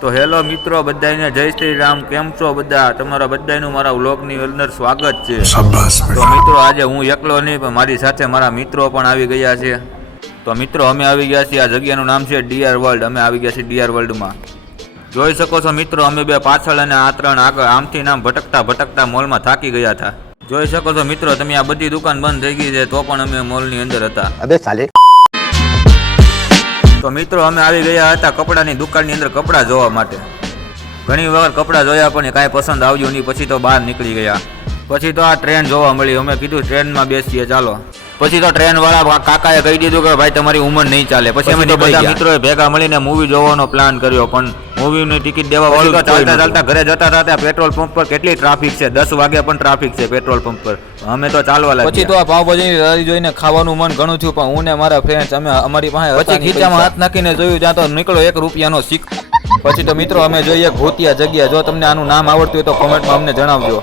તો હેલો મિત્રો, બધાને જય શ્રી રામ. કેમ છો બધા? તમારા બધાનું મારા વ્લોગની અંદર સ્વાગત છે. તો મિત્રો, આજે હું એકલો નહીં પણ મારી સાથે મારા મિત્રો પણ આવી ગયા છે. તો મિત્રો, અમે આવી ગયા છીએ, આ જગ્યાનું નામ છે ડીઆર વર્લ્ડ. અમે આવી ગયા છીએ ડીઆર વર્લ્ડમાં. જોઈ શકો છો મિત્રો, અમે બે પાછળ અને આ ત્રણ આગળ, આમથી નામ ભટકતા મોલમાં થાકી ગયા હતા. જોઈ શકો છો મિત્રો તમે, આ બધી દુકાન બંધ થઈ ગઈ છે તો પણ અમે મોલની અંદર હતા. અબે સાલે. તો મિત્રો, અમે આવી ગયા હતા કપડાની દુકાનની અંદર કપડાં જોવા માટે. ઘણી વખત કપડાં જોયા પણ કાંઈ પસંદ આવ્યું નહીં. પછી તો બહાર નીકળી ગયા. પછી તો આ ટ્રેન જોવા મળી. અમે કીધું ટ્રેનમાં બેસીએ ચાલો. પછી તો ટ્રેન વાળા કાકાએ કહી દીધું કે ભાઈ તમારી ઉંમર નહીં ચાલે. પછી અમે બધા મિત્રોએ ભેગા મળીને મૂવી જોવાનો પ્લાન કર્યો, પણ મૂવીની ટિકિટ દેવા વાળું તો ચાલતા ઘરે જતા હતા ત્યાં પેટ્રોલ પંપ પર કેટલી ટ્રાફિક છે. 10 વાગે પણ ટ્રાફિક છે પેટ્રોલ પંપ પર. અમે તો ચાલવા લાગ્યા. પછી તો આ પાવભાજીની રારી જોઈને ખાવાનું મન ઘણું થયું, પણ હું ને મારા ફ્રેન્ડ્સ અમે અમારી પાસે પછી ખીચામાં હાથ નાખીને જોયું ત્યાં તો નીકળો 1 રૂપિયાનો સિક્કો. પછી તો મિત્રો અમે જોઈએ ભૂતિયા જગ્યા. જો તમને આનું નામ આવડતું હોય તો કોમેન્ટમાં અમને જણાવજો.